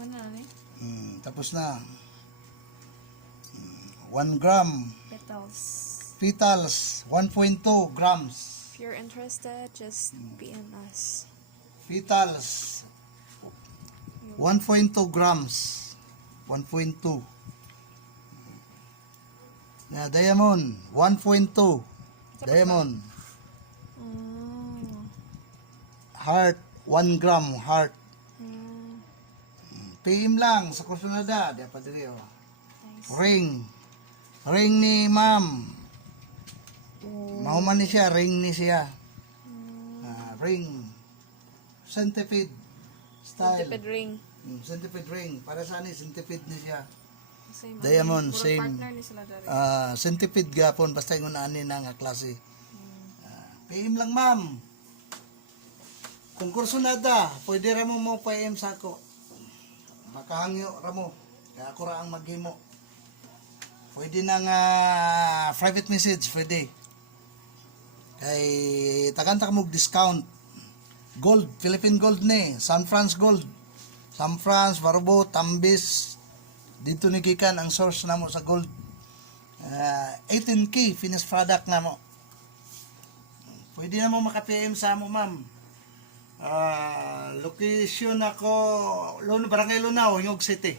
Manali. Tapos na. 1 gram. Petals. Petals, 1.2 grams. If you're interested, just PM us. Petals, 1.2 grams. 1.2. Diamond, 1.2. Diamond. Heart, 1 gram heart. PM lang sa Kursunada. Di pa diri, oh. Nice. Ring ni ma'am. Mahuman ni siya, ring ni siya. Ring. Centipede style. Centipede ring. Centipede ring. Para sa ni centipede ni siya. Same. Diamond, Puro same. partner ni sila dari. Centipede gapon basta yung ani na nga klase. PM lang ma'am. Kung Kursunada, pwede ra mo PM sa ako. Makahangyo ra mo. Kaya ako ra ang maghimo. Pwede na nga private message, pwede. Kay tagan-taka mo discount. Gold, Philippine Gold ni, San France Gold. San France, Barubo, Tambis. Dito ni gikan ang source namo sa gold. 18K finished product namo. Pwede na mo maka-PM sa mo, ma'am. Location ako, Barangay Lunao, Hingog City.